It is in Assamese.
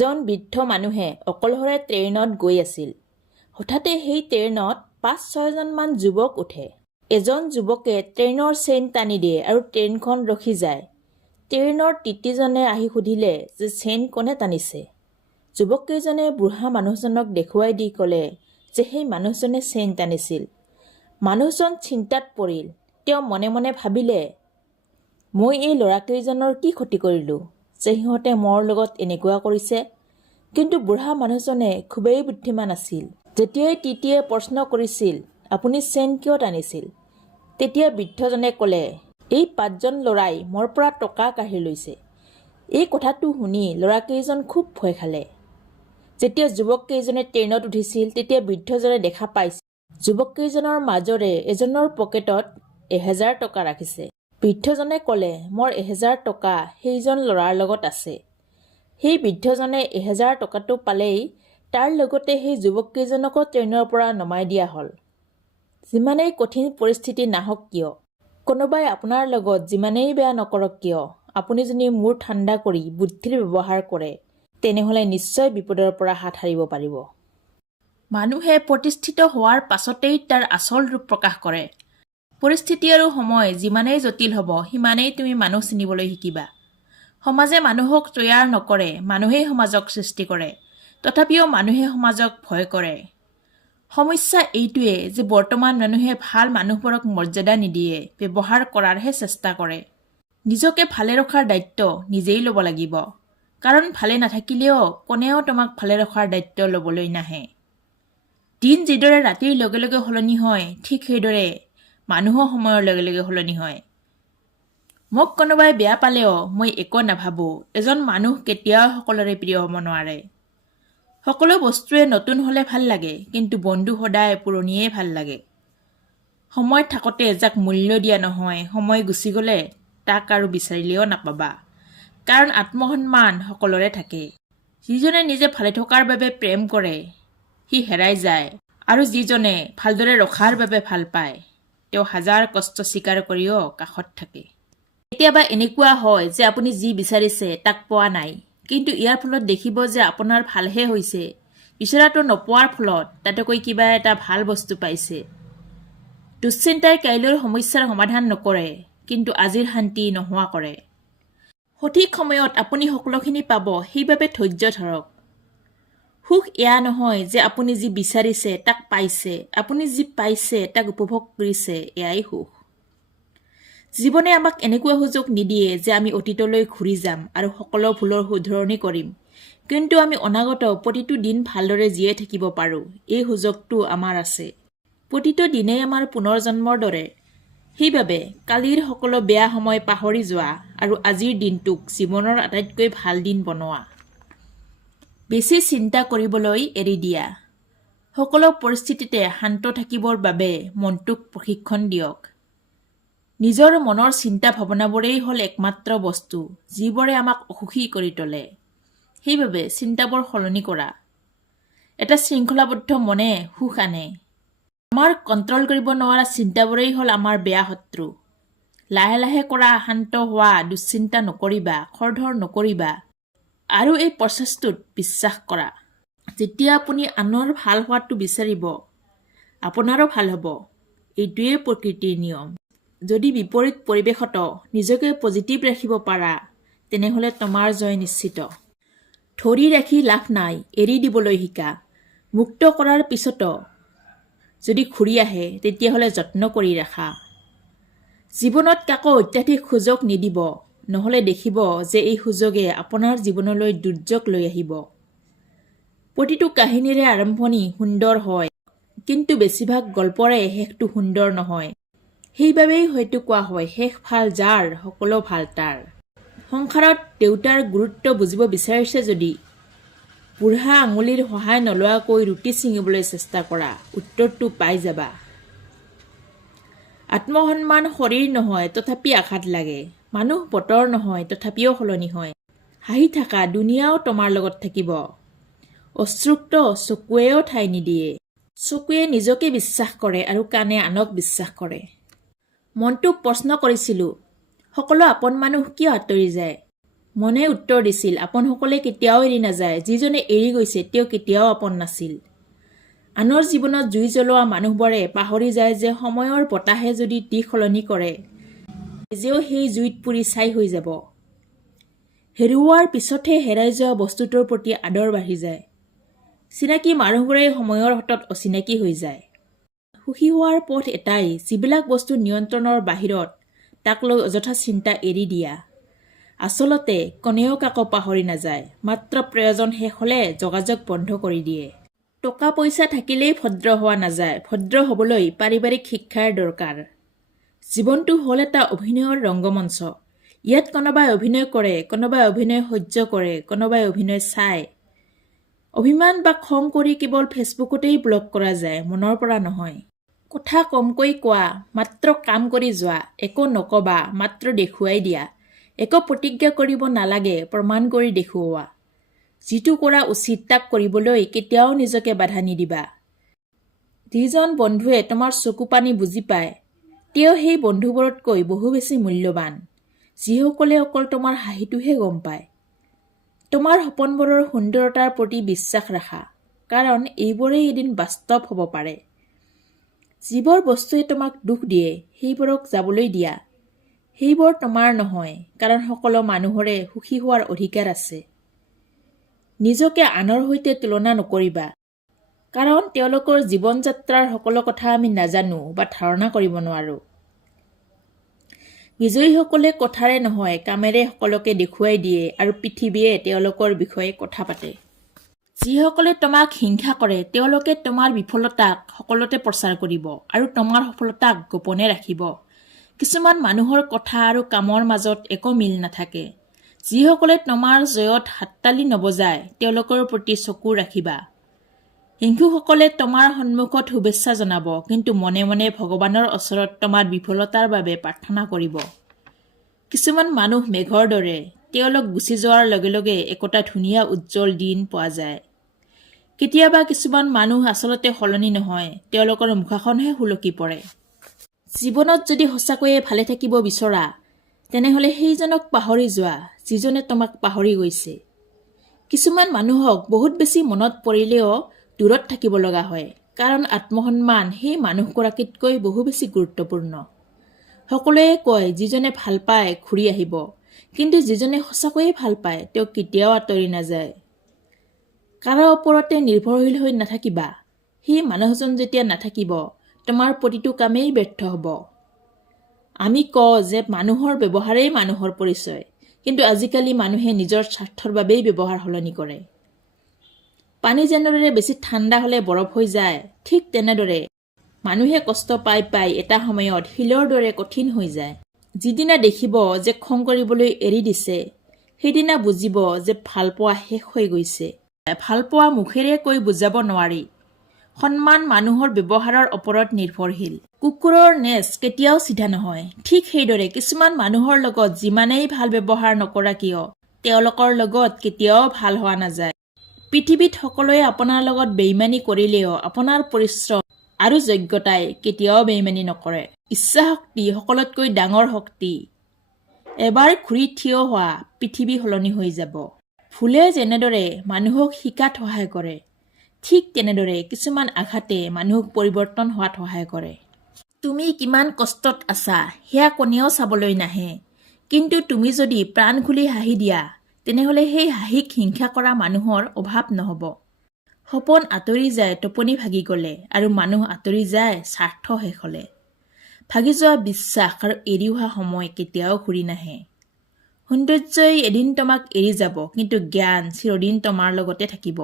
এজন বৃদ্ধ মানুহে অকলশৰে ট্ৰেইনত গৈ আছিল। হঠাতে সেই ট্ৰেইনত ৫-৬জনমান যুৱক উঠে। এজন যুৱকে ট্ৰেইনৰ চেইন টানি দিয়ে আৰু ট্ৰেইনখন ৰখি যায়। ট্ৰেইনৰ তৃতীয়জনে আহি সুধিলে যে চেইন কোনে টানিছে। যুৱককেইজনে বুঢ়া মানুহজনক দেখুৱাই দি ক'লে যে সেই মানুহজনে চেইন টানিছিল। মানুহজন চিন্তাত পৰিল। তেওঁ মনে মনে ভাবিলে, মই এই ল'ৰাকেইজনৰ কি ক্ষতি কৰিলোঁ যে সিহঁতে মোৰ লগত এনেকুৱা কৰিছে। কিন্তু বুঢ়া মানুহজনে খুবেই বুদ্ধিমান আছিল। যেতিয়াই তৃতীয়ে প্ৰশ্ন কৰিছিল, আপুনি চেইন কিয় টানিছিল, তেতিয়া বৃদ্ধজনে ক'লে, এই ৫জন ল'ৰাই মোৰ পৰা টকা কাঢ়ি লৈছে। এই কথাটো শুনি ল'ৰাকেইজন খুব ভয় খালে। যেতিয়া যুৱককেইজনে ট্ৰেইনত উঠিছিল তেতিয়া বৃদ্ধজনে দেখা পাইছিল যুৱককেইজনৰ মাজৰে এজনৰ পকেটত ১০০০ টকা ৰাখিছে। বৃদ্ধজনে ক'লে, মোৰ ১০০০ টকা সেইজন ল'ৰাৰ লগত আছে। সেই বৃদ্ধজনে ১০০০ টকাটো পালেই তাৰ লগতে সেই যুৱককেইজনকো ট্ৰেইনৰ পৰা নমাই দিয়া হ'ল। যিমানেই কঠিন পৰিস্থিতি নাহক কিয়, কোনোবাই আপোনাৰ লগত যিমানেই বেয়া নকৰক কিয়, আপুনি যদি মূৰ ঠাণ্ডা কৰি বুদ্ধিৰ ব্যৱহাৰ কৰে, তেনেহ'লে নিশ্চয় বিপদৰ পৰা হাত সাৰিব পাৰিব। মানুহে প্ৰতিষ্ঠিত হোৱাৰ পাছতেই তাৰ আচল ৰূপ প্ৰকাশ কৰে। পৰিস্থিতি আৰু সময় যিমানেই জটিল হ'ব, সিমানেই তুমি মানুহ চিনিবলৈ শিকিবা। সমাজে মানুহক তৈয়াৰ নকৰে, মানুহেই সমাজক সৃষ্টি কৰে। তথাপিও মানুহে সমাজক ভয় কৰে। সমস্যা এইটোৱে যে বৰ্তমান মানুহে ভাল মানুহবোৰক মৰ্যাদা নিদিয়ে, ব্যৱহাৰ কৰাৰহে চেষ্টা কৰে। নিজকে ভালে ৰখাৰ দায়িত্ব নিজেই ল'ব লাগিব। কাৰণ ভালে নাথাকিলেও কোনেও তোমাক ভালে ৰখাৰ দায়িত্ব ল'বলৈ নাহে। দিন যিদৰে ৰাতিৰ লগে লগে সলনি হয়, ঠিক সেইদৰে মানুহো সময়ৰ লগে লগে সলনি হয়। মোক কোনোবাই বেয়া পালেও মই একো নাভাবোঁ। এজন মানুহ কেতিয়াও সকলোৰে প্ৰিয় হ'ব নোৱাৰে। সকলো বস্তুৱে নতুন হ'লে ভাল লাগে, কিন্তু বন্ধু সদায় পুৰণিয়েই ভাল লাগে। সময় থাকোঁতে যাক মূল্য দিয়া নহয়, সময় গুচি গ'লে তাক আৰু বিচাৰিলেও নাপাবা। কাৰণ আত্মসন্মান সকলোৰে থাকে। যিজনে নিজে ভালে থকাৰ বাবে প্ৰেম কৰে, সি হেৰাই যায়। আৰু যিজনে ভালদৰে ৰখাৰ বাবে ভাল পায়, তেওঁ হাজাৰ কষ্ট স্বীকাৰ কৰিও কাষত থাকে। কেতিয়াবা এনেকুৱা হয় যে আপুনি যি বিচাৰিছে তাক পোৱা নাই, কিন্তু ইয়াৰ ফলত দেখিব যে আপোনাৰ ভালহে হৈছে। বিচৰাটো নোপোৱাৰ ফলত তাতকৈ কিবা এটা ভাল বস্তু পাইছে। দুশ্চিন্তাই কাইলৈৰ সমস্যাৰ সমাধান নকৰে, কিন্তু আজিৰ শান্তি নোহোৱা কৰে। সঠিক সময়ত আপুনি সকলোখিনি পাব, সেইবাবে ধৈৰ্য ধৰক। সুখ এয়া নহয় যে আপুনি যি বিচাৰিছে তাক পাইছে, আপুনি যি পাইছে তাক উপভোগ কৰিছে, এয়াই সুখ। জীৱনে আমাক এনেকুৱা সুযোগ নিদিয়ে যে আমি অতীতলৈ ঘূৰি যাম আৰু সকলো ভুলৰ শুধৰণি কৰিম। কিন্তু আমি অনাগত প্ৰতিটো দিন ভালদৰে জীয়াই থাকিব পাৰোঁ। এই সুযোগটো আমাৰ আছে। প্ৰতিটো দিনেই আমাৰ পুনৰ জন্মৰ দৰে। সেইবাবে কালিৰ সকলো বেয়া সময় পাহৰি যোৱা আৰু আজিৰ দিনটোক জীৱনৰ আটাইতকৈ ভাল দিন বনোৱা। বেছি চিন্তা কৰিবলৈ এৰি দিয়া। সকলো পৰিস্থিতিতে শান্ত থাকিবৰ বাবে মনটোক প্ৰশিক্ষণ দিয়ক। নিজৰ মনৰ চিন্তা ভাৱনাবোৰেই হ'ল একমাত্ৰ বস্তু যিবোৰে আমাক অসুখী কৰি তোলে। সেইবাবে চিন্তাবোৰ সলনি কৰা। এটা শৃংখলাবদ্ধ মনে সুখ আনে। আমাৰ কণ্ট্ৰল কৰিব নোৱাৰা চিন্তাবোৰেই হ'ল আমাৰ বেয়া শত্ৰু। লাহে লাহে কৰা, শান্ত হোৱা, দুশ্চিন্তা নকৰিবা, খৰধৰ নকৰিবা। আৰু এই প্ৰচেছটোত বিশ্বাস কৰা। যেতিয়া আপুনি আনৰ ভাল হোৱাটো বিচাৰিব, আপোনাৰো ভাল হ'ব। এইটোৱেই প্ৰকৃতিৰ নিয়ম। যদি বিপৰীত পৰিৱেশতো নিজকে পজিটিভ ৰাখিব পাৰা, তেনেহ'লে তোমাৰ জয় নিশ্চিত। ধৰি ৰাখি লাভ নাই, এৰি দিবলৈ শিকা। মুক্ত কৰাৰ পিছতো যদি ঘূৰি আহে, তেতিয়াহ'লে যত্ন কৰি ৰাখা। জীৱনত কাকো অত্যাধিক সুযোগ নিদিব, নহ'লে দেখিব যে এই সুযোগে আপোনাৰ জীৱনলৈ দুৰ্যোগ লৈ আহিব। প্ৰতিটো কাহিনীৰে আৰম্ভণি সুন্দৰ হয়, কিন্তু বেছিভাগ গল্পৰে শেষটো সুন্দৰ নহয়। সেইবাবেই হয়তো কোৱা হয়, শেষ ভাল যাৰ, সকলো ভাল তাৰ। সংসাৰত দেউতাৰ গুৰুত্ব বুজিব বিচাৰিছে যদি বুঢ়া আঙুলিৰ সহায় নলোৱাকৈ ৰুটি ছিঙিবলৈ চেষ্টা কৰা, উত্তৰটো পাই যাবা। আত্মসন্মান শৰীৰ নহয়, তথাপি আঘাত লাগে। মানুহ বতৰ নহয়, তথাপিও সলনি হয়। হাঁহি থাকা, দুনিয়াও তোমাৰ লগত থাকিব। অশ্ৰুক্ত চকুৱেও ঠাই নিদিয়ে। চকুৱে নিজকে বিশ্বাস কৰে আৰু কাণে আনক বিশ্বাস কৰে। মনটোক প্ৰশ্ন কৰিছিলোঁ, সকলো আপোন মানুহ কিয় আঁতৰি যায়? মনে উত্তৰ দিছিল, আপোনসকলে কেতিয়াও এৰি নাযায়। যিজনে এৰি গৈছে তেওঁ কেতিয়াও আপোন নাছিল। আনৰ জীৱনত জুই জ্বলোৱা মানুহবোৰে পাহৰি যায় যে সময়ৰ বতাহে যদি দিশ সলনি কৰে, নিজেও সেই জুইত পুৰি ছাই হৈ যাব। হেৰুওৱাৰ পিছতহে হেৰাই যোৱা বস্তুটোৰ প্ৰতি আদৰ বাঢ়ি যায়। চিনাকি মানুহবোৰে সময়ৰ হাতত অচিনাকি হৈ যায়। সুখী হোৱাৰ পথ এটাই, যিবিলাক বস্তু নিয়ন্ত্ৰণৰ বাহিৰত তাক লৈ অযথা চিন্তা এৰি দিয়া। আচলতে কোনেও কাকো পাহৰি নাযায়, মাত্ৰ প্ৰয়োজন শেষ হ'লে যোগাযোগ বন্ধ কৰি দিয়ে। টকা পইচা থাকিলেই ভদ্ৰ হোৱা নাযায়, ভদ্ৰ হ'বলৈ পাৰিবাৰিক শিক্ষাৰ দৰকাৰ। জীৱনটো হ'ল এটা অভিনয়ৰ ৰংগমঞ্চ। ইয়াত কোনোবাই অভিনয় কৰে, কোনোবাই অভিনয় সহ্য কৰে, কোনোবাই অভিনয় চায়। অভিমান বা খং কৰি কেৱল ফেচবুকতেই ব্লগ কৰা যায়, মনৰ পৰা নহয়। কথা কমকৈ কোৱা, মাত্ৰ কাম কৰি যোৱা, একো নকবা, মাত্ৰ দেখুৱাই দিয়া। একো প্ৰতিজ্ঞা কৰিব নালাগে, প্ৰমাণ কৰি দেখুওৱা। যিটো কৰা উচিত তাক কৰিবলৈ কেতিয়াও নিজকে বাধা নিদিবা। যিজন বন্ধুৱে তোমাৰ চকু পানী বুজি পায়, তেওঁ সেই বন্ধুবোৰতকৈ বহু বেছি মূল্যৱান। যিসকলে অকল তোমাৰ হাঁহিটোহে গম পায়। তোমাৰ সপোনবোৰৰ সুন্দৰতাৰ প্ৰতি বিশ্বাস ৰাখা, কাৰণ এইবোৰেই এদিন বাস্তৱ হ'ব পাৰে। যিবোৰ বস্তুৱে তোমাক দুখ দিয়ে, সেইবোৰক যাবলৈ দিয়া। সেইবোৰ তোমাৰ নহয়, কাৰণ সকলো মানুহৰে সুখী হোৱাৰ অধিকাৰ আছে। নিজকে আনৰ সৈতে তুলনা নকৰিবা, কাৰণ তেওঁলোকৰ জীৱন যাত্ৰাৰ সকলো কথা আমি নাজানো বা ধাৰণা কৰিব নোৱাৰোঁ। বিজয়ীসকলে কথাৰে নহয়, কামেৰে সকলোকে দেখুৱাই দিয়ে আৰু পৃথিৱীয়ে তেওঁলোকৰ বিষয়ে কথা পাতে। যিসকলে তোমাক হিংসা কৰে, তেওঁলোকে তোমাৰ বিফলতাক সকলোতে প্ৰচাৰ কৰিব আৰু তোমাৰ সফলতাক গোপনে ৰাখিব। কিছুমান মানুহৰ কথা আৰু কামৰ মাজত একো মিল নাথাকে। যিসকলে তোমাৰ জয়ত হাততালি নবজায়, তেওঁলোকৰ প্ৰতি চকু ৰাখিবা। হিংসুকসকলে তোমাৰ সন্মুখত শুভেচ্ছা জনাব, কিন্তু মনে মনে ভগৱানৰ ওচৰত তোমাৰ বিফলতাৰ বাবে প্ৰাৰ্থনা কৰিব। কিছুমান মানুহ মেঘৰ দৰে, তেওঁলোক গুচি যোৱাৰ লগে লগে একোটা ধুনীয়া উজ্জ্বল দিন পোৱা যায়। কেতিয়াবা কিছুমান মানুহ আচলতে সলনি নহয়, তেওঁলোকৰ মুখাখনহে সুলকি পৰে। জীৱনত যদি সঁচাকৈয়ে ভালে থাকিব বিচৰা, তেনেহ'লে সেইজনক পাহৰি যোৱা, যিজনে তোমাক পাহৰি গৈছে। কিছুমান মানুহক বহুত বেছি মনত পৰিলেও দূৰত থাকিব লগা হয়, কাৰণ আত্মসন্মান সেই মানুহগৰাকীতকৈ বহু বেছি গুৰুত্বপূৰ্ণ। সকলোৱে কয় যিজনে ভাল পায় ঘূৰি আহিব, কিন্তু যিজনে সঁচাকৈয়ে ভাল পায় তেওঁ কেতিয়াও আঁতৰি নাযায়। কাৰো ওপৰতে নিৰ্ভৰশীল হৈ নাথাকিবা। সেই মানুহজন যেতিয়া নাথাকিব, তোমাৰ প্ৰতিটো কামেই ব্যৰ্থ হ'ব। আমি কওঁ যে মানুহৰ ব্যৱহাৰেই মানুহৰ পৰিচয়, কিন্তু আজিকালি মানুহে নিজৰ স্বাৰ্থৰ বাবেই ব্যৱহাৰ সলনি কৰে। পানী যেনেদৰে বেছি ঠাণ্ডা হ'লে বৰফ হৈ যায়, ঠিক তেনেদৰে মানুহে কষ্ট পাই পাই এটা সময়ত শিলৰ দৰে কঠিন হৈ যায়। যিদিনা দেখিব যে খং কৰিবলৈ এৰি দিছে, সেইদিনা বুজিব যে ভালপোৱা শেষ হৈ গৈছে। ভালপোৱা মুখেৰে কৈ বুজাব নোৱাৰি। সন্মান মানুহৰ ব্যৱহাৰৰ ওপৰত নিৰ্ভৰশীল। কুকুৰৰ নেজ কেতিয়াও চিধা নহয়। ঠিক সেইদৰে কিছুমান মানুহৰ লগত যিমানেই ভাল ব্যৱহাৰ নকৰা কিয়, তেওঁলোকৰ লগত কেতিয়াও ভাল হোৱা নাযায়। পৃথিৱীত সকলোৱে আপোনাৰ লগত বেইমানি কৰিলেও আপোনাৰ পৰিশ্ৰম আৰু যোগ্যতাই কেতিয়াও বেইমানি নকৰে। ইচ্ছাশক্তি সকলোতকৈ ডাঙৰ শক্তি। এবাৰ ঘূৰি থিয় হোৱা, পৃথিৱী সলনি হৈ যাব। ভুলে যেনেদৰে মানুহক শিকাত সহায় কৰে, ঠিক তেনেদৰে কিছুমান আঘাতে মানুহক পৰিৱৰ্তন হোৱাত সহায় কৰে। তুমি কিমান কষ্টত আছা সেয়া কোনেও চাবলৈ নাহে, কিন্তু তুমি যদি প্ৰাণ খুলি হাঁহি দিয়া, তেনেহ'লে সেই হাঁহিক হিংসা কৰা মানুহৰ অভাৱ নহ'ব। সপোন আঁতৰি যায় টোপনি ভাগি গ'লে, আৰু মানুহ আঁতৰি যায় স্বাৰ্থ শেষ হ'লে। ভাগি যোৱা বিশ্বাস আৰু এৰি হোৱা সময় কেতিয়াও ঘূৰি নাহে। সৌন্দৰ্যই এদিন তোমাক এৰি যাব, কিন্তু জ্ঞান চিৰদিন তোমাৰ লগতে থাকিব।